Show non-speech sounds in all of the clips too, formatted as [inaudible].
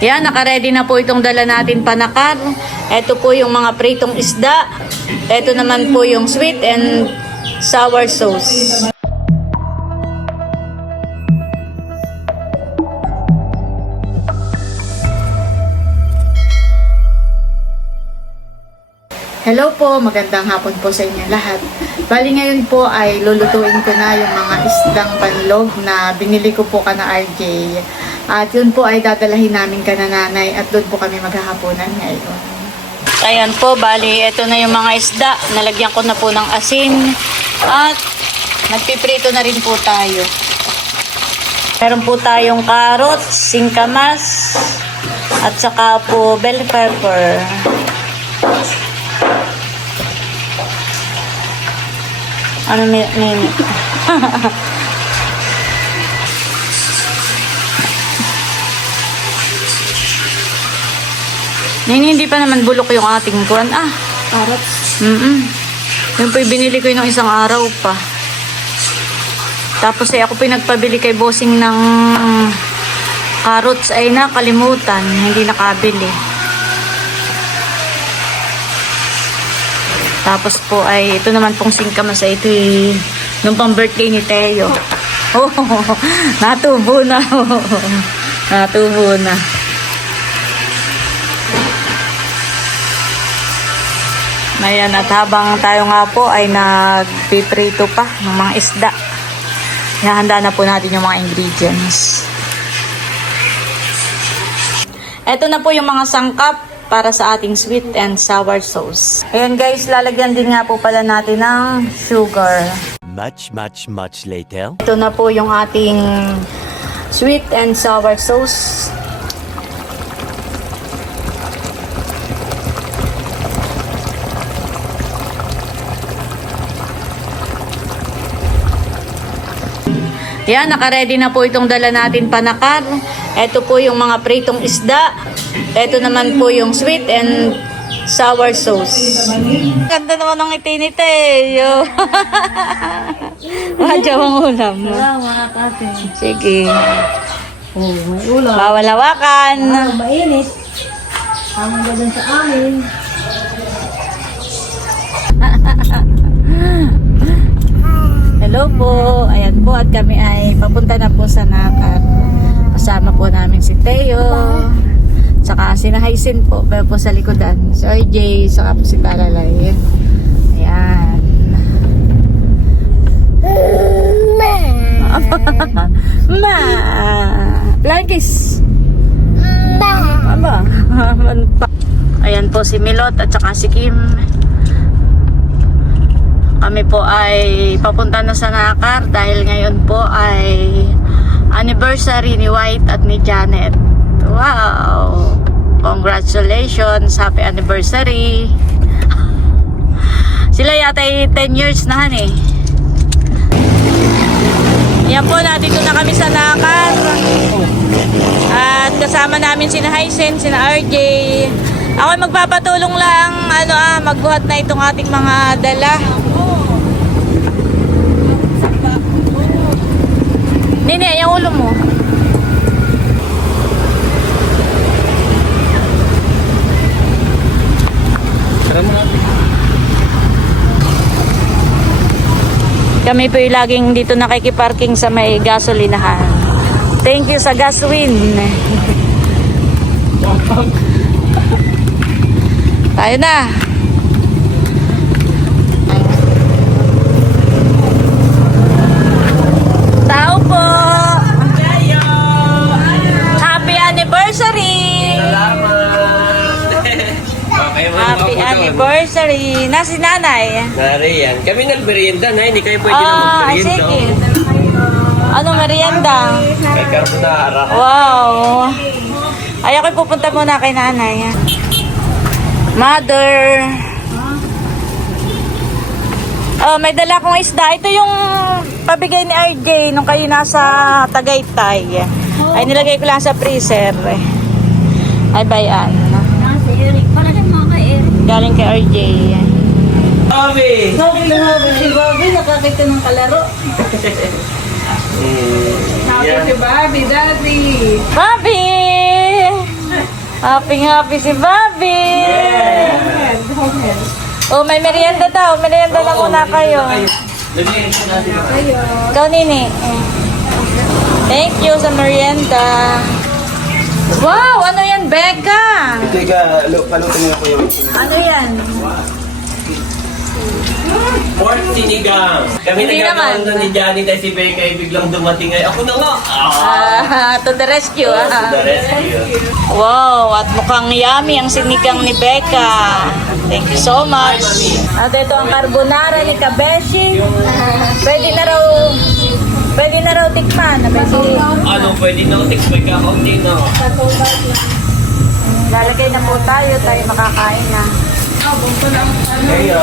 Yan, nakaredy na po itong dala natin panakar. Ito po yung mga pritong isda. Ito naman po yung sweet and sour sauce. Hello po, magandang hapon po sa inyo lahat. Bali ngayon po ay lulutuin ko na yung mga isdang panlog na binili ko po ka na RJ. At yun po ay dadalahin namin ka na nanay at doon po kami maghahaponan ngayon. Ayan po, bali ito na yung mga isda. Nalagyan ko na po ng asin at nagpiprito na rin po tayo. Meron po tayong carrots, singkamas, at saka po bell pepper. Ano mi minute? [laughs] Nini, hindi pa naman bulok yung ating kuwan. Ah, Carrots. mm Yung po yung binili ko yung isang araw pa. Tapos eh, ako pinagpabili kay bossing ng carrots ay nakalimutan. Hindi nakabili. Tapos po ay ito naman pong singkamas ay ito eh, nung pang birthday ni Teo. Oh, [laughs] natubo na. [laughs] natubo na. Ayan, at habang tayo nga po ay nagpiprito pa ng mga isda. Ihahanda na po natin yung mga ingredients. Ito na po yung mga sangkap para sa ating sweet and sour sauce. Ayan guys, lalagyan din nga po pala natin ng sugar. Much, much, much later. Ito na po yung ating sweet and sour sauce. Yan, nakaredy na po itong dala natin panakar. Ito po yung mga pritong isda. Ito naman po yung sweet and sour sauce. Ganda naman ng ngiti ni Teo. [laughs] Madyaw ang ulam mo. Sige. Oh, may ulam. Bawal hawakan. Ah, mainit. Tama ba dun sa amin? [laughs] Hello po. Ayan po at kami ay papunta na po sa Nakar. Kasama po namin si Teo. Saka si Nahaisin po. Pero po sa likodan. Si RJ. Saka po si Talalay. Ayan. [laughs] Ma. Blankis. Aba. Ayan po si Milot at saka si Kim. Kami po ay papunta na sa Nakar dahil ngayon po ay anniversary ni White at ni Janet. Wow! Congratulations! Happy anniversary! [laughs] Sila yata ay 10 years na han eh. Yan po, nandito na kami sa Nakar. At kasama namin sina Hysen, sina RJ. Ako magpapatulong lang, ano ah, magbuhat na itong ating mga dala. Nini, yung ulo mo. Kami po yung laging dito nakikiparking sa may gasolinahan. Thank you sa Gaswin. Tayo na. Anniversary. Na si nanay. Nari yan. Kami nagmerienda na, hindi kayo pwede na Ah, magmerienda. sige. Ano merienda? Kay carbonara. Wow. Ay, ako'y pupunta muna kay nanay. Mother. Oh, may dala akong isda. Ito yung pabigay ni RJ nung kayo nasa Tagaytay. Ay, nilagay ko lang sa freezer. Ay, bayan. Nasa Eric. Para din mga kay Eric. Galing kay RJ. Sabi! Sabi na nga si Bobby, nakakita ng kalaro. Hmm, yan. Bobby, daddy. Bobby! Happy happy si Bobby! Oh, may merienda daw. Merienda na muna kayo. Ikaw, Nini. Thank you sa merienda. Wow! Ano yan, Becca? Teka, paluto niyo po yung Ano yan? Pork sinigang. Kami Hindi nagkakaroon naman. na ni Johnny dahil si Becca ay biglang dumating ay ako na nga. Ah, Ah, to the rescue, to ah. the rescue. Wow, at mukhang yummy ang sinigang ni Becca. Thank you so much. At ito ang carbonara ni Kabeshi. Pwede na raw, pwede na raw tikman. Pwede, Ano, pwede na utik may kakaunti na. Lalagay na po tayo, tayo makakain na. Kayo.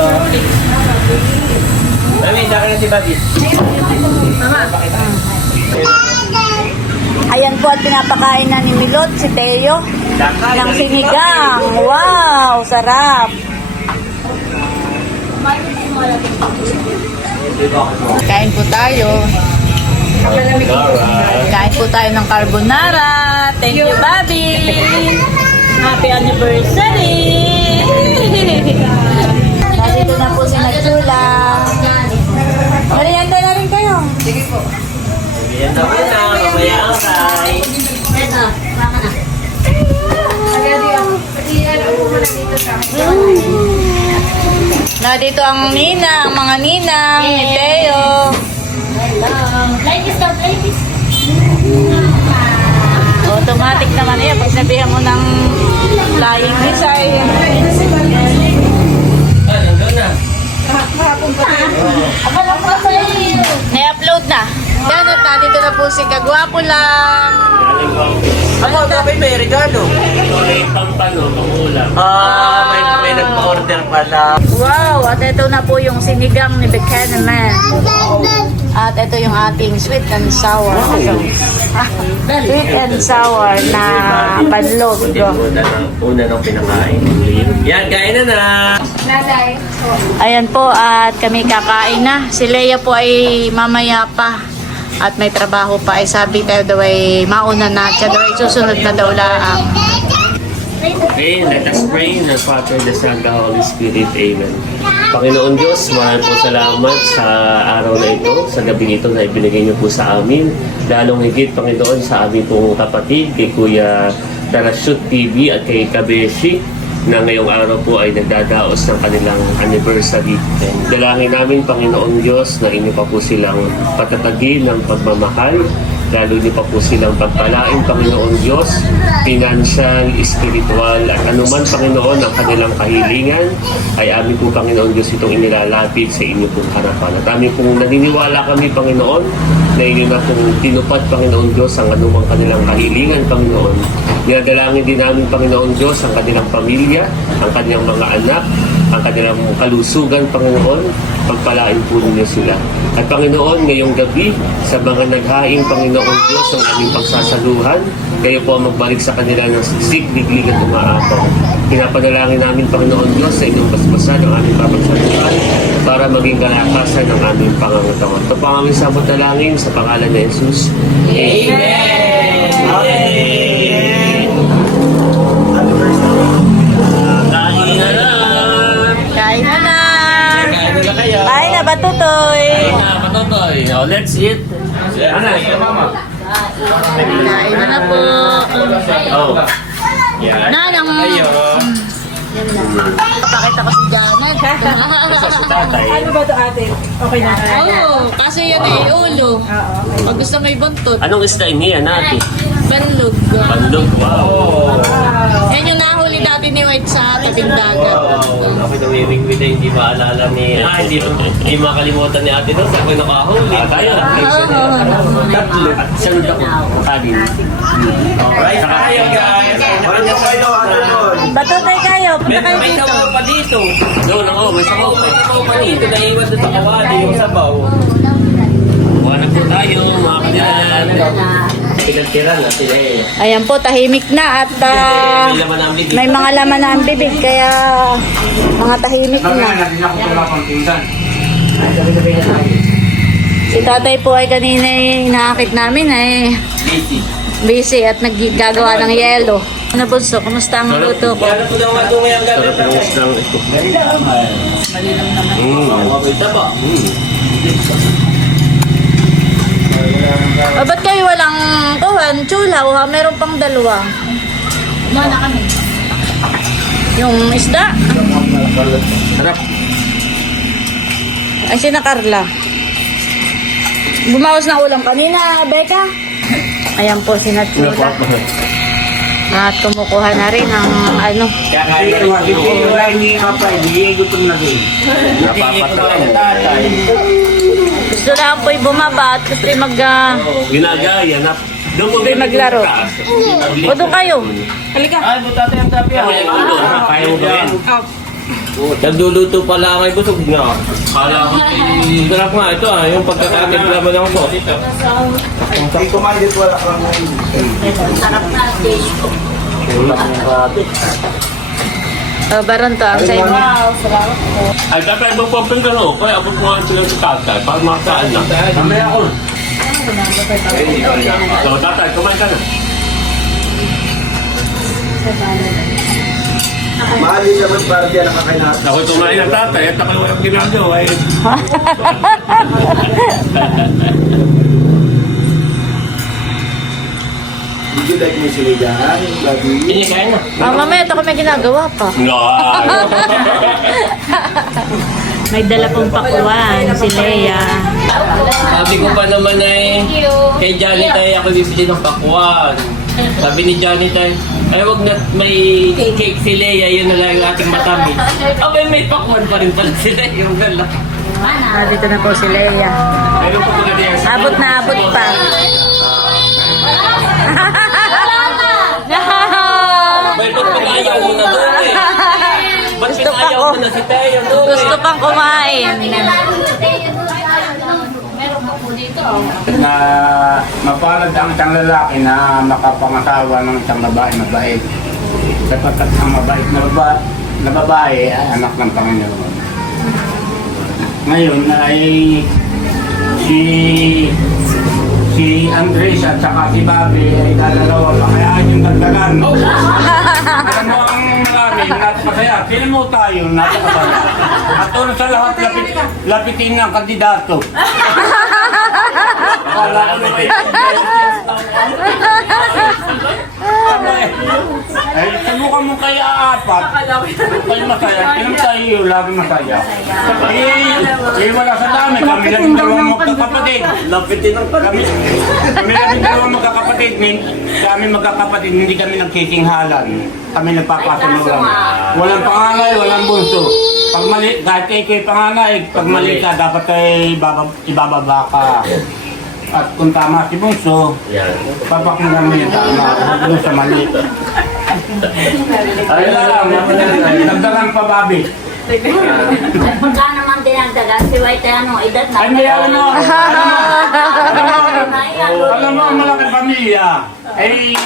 Mami, daka na si Bobby. Ayan po at pinapakain na ni Milot si Teo ng sinigang. Wow, sarap. Kain po tayo. Kain po tayo ng carbonara. Thank you, Bobby. Happy anniversary. Nandito na po si Nachula. Merienda na rin kayo. Yan na muna, mamaya ang fry. Na dito ang nina, ang mga ninang ni Teo. Automatic naman yan. Pag sabihan mo ng flying missile. Ah, nandun na. Na-upload na. Yan at nandito na po si Kagwapo lang. Ako, dapat may regalo. May pampano, pangulam. Ah, may, may nagpa-order pala. Wow! At ito na po yung sinigang ni Buchanan Man. At ito yung ating sweet and sour. [laughs] sweet and sour na panlog. Hindi una nang, una nang pinakain. Yan, kain na na. Ayan po at kami kakain na. Si Leia po ay mamaya pa. At may trabaho pa. Ay sabi tayo daw ay mauna na. Siya daw ay susunod na daw laang. Okay, let us pray in the Father, the Son, the Holy Spirit. Amen. Panginoon Diyos, maraming po salamat sa araw na ito, sa gabi ito na ibinigay niyo po sa amin. Lalong higit, Panginoon, sa aming pong kapatid, kay Kuya Tarashoot TV at kay Kabeshi, na ngayong araw po ay nagdadaos ng kanilang anniversary. Dalangin namin, Panginoon Diyos, na inyo pa po silang patatagin ng pagmamahal, lalo niyo pa po silang pagpalain, Panginoon Diyos, financial, spiritual, at anuman, Panginoon, ang kanilang kahilingan, ay amin po, Panginoon Diyos, itong inilalapit sa inyo pong harapan. At amin pong naniniwala kami, Panginoon, na inyo na pong tinupad, Panginoon Diyos, ang anumang kanilang kahilingan, Panginoon. Dinadalangin din namin, Panginoon Diyos, ang kanilang pamilya, ang kanilang mga anak, ang kanilang kalusugan, Panginoon, pagpalain po ninyo sila. At Panginoon, ngayong gabi, sa mga naghaing Panginoon Diyos ng aming pagsasaluhan, kayo po ang magbalik sa kanila ng siksik, diglig at umaapaw. Pinapanalangin namin, Panginoon Diyos, sa inyong basbasan ang aming papagsaluhan para maging kalakasan ng aming pangangatawan. Ito po ang aming sabot na langin sa pangalan ni Jesus. Amen! Amen! Oh, let's eat. Ano? Kain na na po. Oh. Yan. Nanang. Kayo. Pakita ko si Janet. Ano ba ito ate? Okay na. Oo, kasi yan eh, ulo. Pag gusto may buntot, Anong isda niya natin? Banlog. Bandog. Wow. Yan yung nahuli dati ni White sa tabing dagat. Wow, ako na wiwing with hindi maalala ni... Ah, hindi, hindi makalimutan ni ate doon. Ako nakahuli. Ah, tayo. Tatlo. At isang dako. Kanin. Right na kayo, guys. Ano po kayo, ano doon? Batutoy kayo, punta May, kayo may dito. sabaw pa dito. Doon ako, may sabaw pa. May sabaw pa dito. Naiwan doon sa kawali yung sabaw. Kuha na po tayo, mga kanilan. Pinagtira na sila eh. Ayan po, tahimik na at ah, May laman ang bibig. may mga laman na ang bibig kaya mga tahimik na. Si tatay po ay kanina eh, inaakit namin ay Busy. busy at naggagawa ng yelo. Ano bunso, kumusta ang luto ko? Kaya po daw nga doon ngayon gabi. Sarap ng islang ito. Mm. Ito po. O, ba't kayo walang kuhan? Chulaw ha? Meron pang dalawa. Kumana kami. Yung isda. Sarap. Ay, si na Carla. Bumawas na ulam kanina, Becca. Ayan po si Chula. At kumukuha na rin ng ano. Napapat na ako. Gusto lang po'y bumaba at gusto mag... ah, Ginagaya na. Doon po Hindi maglaro. o doon kayo. Halika. Ay, butate ang tapia. Kaya ko doon. Kaya mo gawin. Nagluluto pala ang busog na. Kala ko, sarap nga ito ah, yung pagkakatid laban ako po. Hindi kumandit wala kang O, baron to. Ang sa inyo. Ay, tatay po ang gano. Kaya abot mo sila sa tatay. Para makasaan na. Mamaya ako. So, tatay, kumain ka na. Mahal yung sagot para diyan nakakainasa. Ako kumain ng tatay at ako walang ginagawa. Eh. [laughs] [laughs] you like my siligan? Gabi? Hindi, kaya na. Ah, mamaya ito may ginagawa pa. No. [laughs] May dala pong pakuan si Leia. Sabi ko pa naman ay, kay Johnny tayo ako bibili ng pakwan. Sabi ni Johnny tayo, ay wag na may cake si Leia, yun na lang yung ating matamis. Abay, may pakwan pa rin pala sila, yung gala. Ah, dito na po si Leia. Abot na abot pa. Ba't pinayaw mo na doon eh? [laughs] Ba't Gusto pa pinayaw ko. mo na si Teo doon eh? Gusto pang kumain. na mapalad ang isang lalaki na makapangasawa ng isang babae mabait. Sapagkat ang mabait na babae, na babae ay anak ng Panginoon. Ngayon ay si si Andres at saka si Bobby ay dadalawa pa kaya yung dagdagan. Alam [laughs] napakasaya. Sino mo tayo, napakasaya. At una sa lahat, lapit, lapitin ng kandidato. Wala ko na may Ay, subukan mo kaya apat. Kayo masaya. Sino tayo, lagi masaya. Eh, eh, wala sa dami. Kami lang dalawang magkakapatid. Lapitin ang Kami, kami lang dalawang magkakapatid. Kami magkakapatid, hindi kami nagkikinghalan. Kami nagpapasunuran. Walang panganay, walang bunso. Pag mali, kahit ikaw panganay, pag mali ka, dapat ay ibaba- ibababa ka. At kung tama si bunso, Yan. papakinggan mo yung tama. Huwag mo sa mali. Ay, lang, nagdagan pa, Babi. Pagka naman dinagdagan si White ano, edad na. Ay, may mo. Alam mo, ang malaking pamilya. Ay,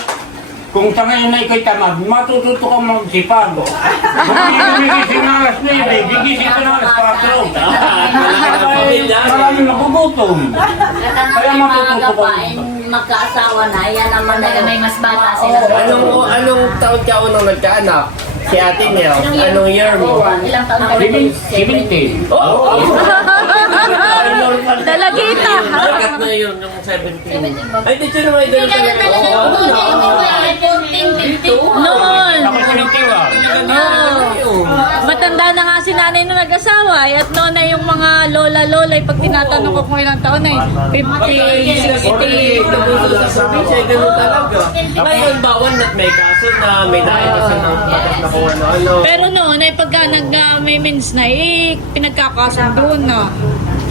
kung sa ngayon na ikaw'y tamad, matututo kang magsipag. Kung hindi gigising ng alas 9, gigising ka ng alas 4. Ay, maraming nagugutom. Kaya matututo ka. Magkaasawa na, yan naman na may mas bata sila. Anong, anong taon ka unang nagkaanak? Si Ate Mel, anong year mo? Ilang taon ka Seven- Seventeen. Oh! [laughs] Dalagita. Lagat na yun, yung 17. Ay, dito naman idol ka na. Noon. Ako si Nitiwa. Oh. Matanda na nga si nanay nung nag-asawa. eh, At noon na yung mga lola-lola, eh, pag tinatanong ko kung ilang taon na eh, 50, 60. Nabuso sa probinsya, eh, ganun talaga. Ngayon, bawal na may kaso na may dahil kasi ng patas na kung ano-ano. Pero noon, ay pagka nag uh, may mens na, eh, pinagkakasundoon na.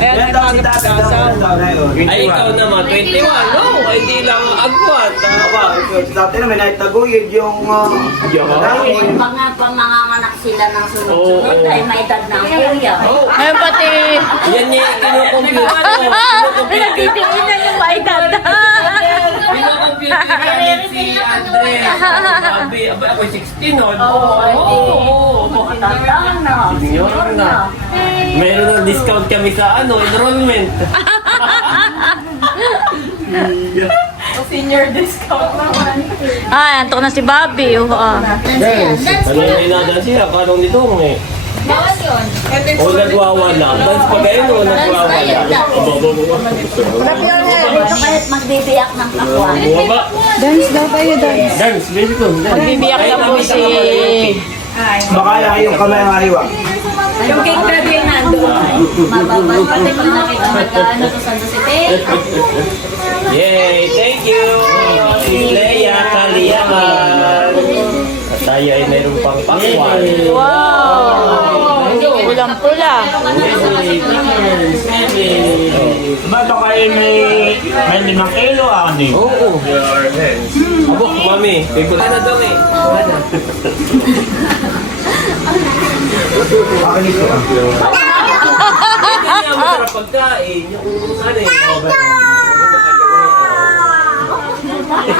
Kaya Yan di daw pa si tatay daw. nagkakasawa. daw na yun. Ay, ikaw naman, 21. No, ay di lang agwat. Aba, si tatay na may naitaguyod yung... uh, lalaki. Mga pamanganganak sila ng sunod-sunod ay may edad na ang kuya. Ngayon pati, yan niya, kinukompute ko. Kinukompute nagtitingin na yung paedad. Kinukompute ka ni si Andre. Sabi, ako 16, no? Oo, oo. Matanda na. Senior na. Meron ng discount kami sa ano, enrollment. [laughs] Ah, antok na si Bobby. Oh, ah. Ano yung inadan siya? Parang nito eh. Bawal yun. O nagwawala. Dance pa kayo o nagwawala? Aba, aba, aba. Ito kahit magbibiyak ng pakwan. Bumaba. Dance daw kayo, dance. Dance, baby ko. Dance. Bibiyak na po si... Baka lang yung kamay ang haliwa. Yung cake na din nandun. Mababal pati pag nakita magkaano to sa Dosite. Yay! Thank you! Leia Kaliyaman! At tayo ay mayroong pang pakwan. Wow! Pulang-pula. Ba, baka yun may, may limang kilo, ani. Oo. Abo, mami. Favorite na daw eh. [laughs] Akin ito. Hindi niya masarap pagkain. Yung ano eh.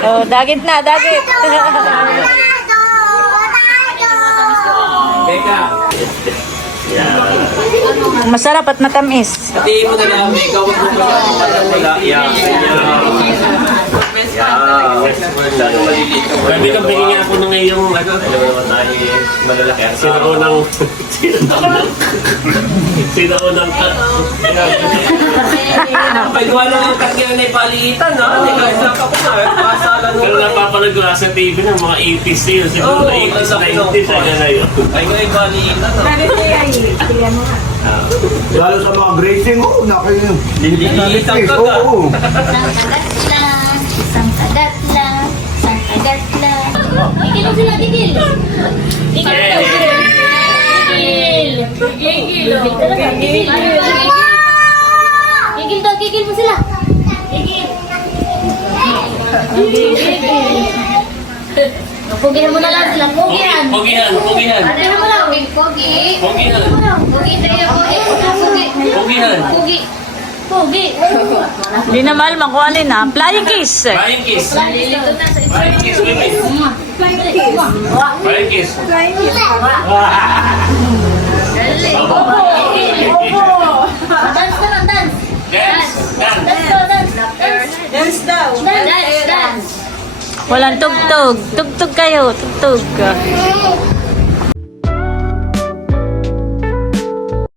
Oh, dagit na, dagit. Teka. Masarap at matamis. Pati mo na lang. Ikaw mo pa siya. Wala. Yan. Masyado maliliit ka. Sabi ka, bigyan ako ng ngayong ano. Alam mo naman tayo. Malalaki Sino ko ng... Sino ko ng... Sino ko ng... Paggawa lang ang kagyan na palitan, no? Hindi ka isa ka po na. Pasala nung... Pero napapanood ko lang sa TV ng mga 80s yun. Siguro na 80s, ang laki 90s, ng- ano na yun. Ay, nga yung palitan, no? Lalo sa mga grazing, oo, nakayo. Lilitan ka ka. Oo. Isang kagat lang, isang kagat lang, isang kagat lang. Gigil mo sila, gigil. Gigil mo daw, gigil. Gigil. Gigil. Gigil talaga, gigil. Gigil daw, gigil mo sila. Gigil. Gigil. Pugihan mo na lang sila, pugihan. Pogihan, pogihan. Pugihan mo lang. Pugi. Pogihan. Pugi tayo, pugi. Pugi. Pogihan. Pugi. Pugi. Hindi na mahal man kung alin ha. Flying kiss. Flying kiss. Na sa Flying kiss, baby. Flying kiss. Dance na lang, dance. Dance, dance. Dance dance. Dance. Daw. Dance, dance. Walang tugtog. Tugtog kayo. Tugtog.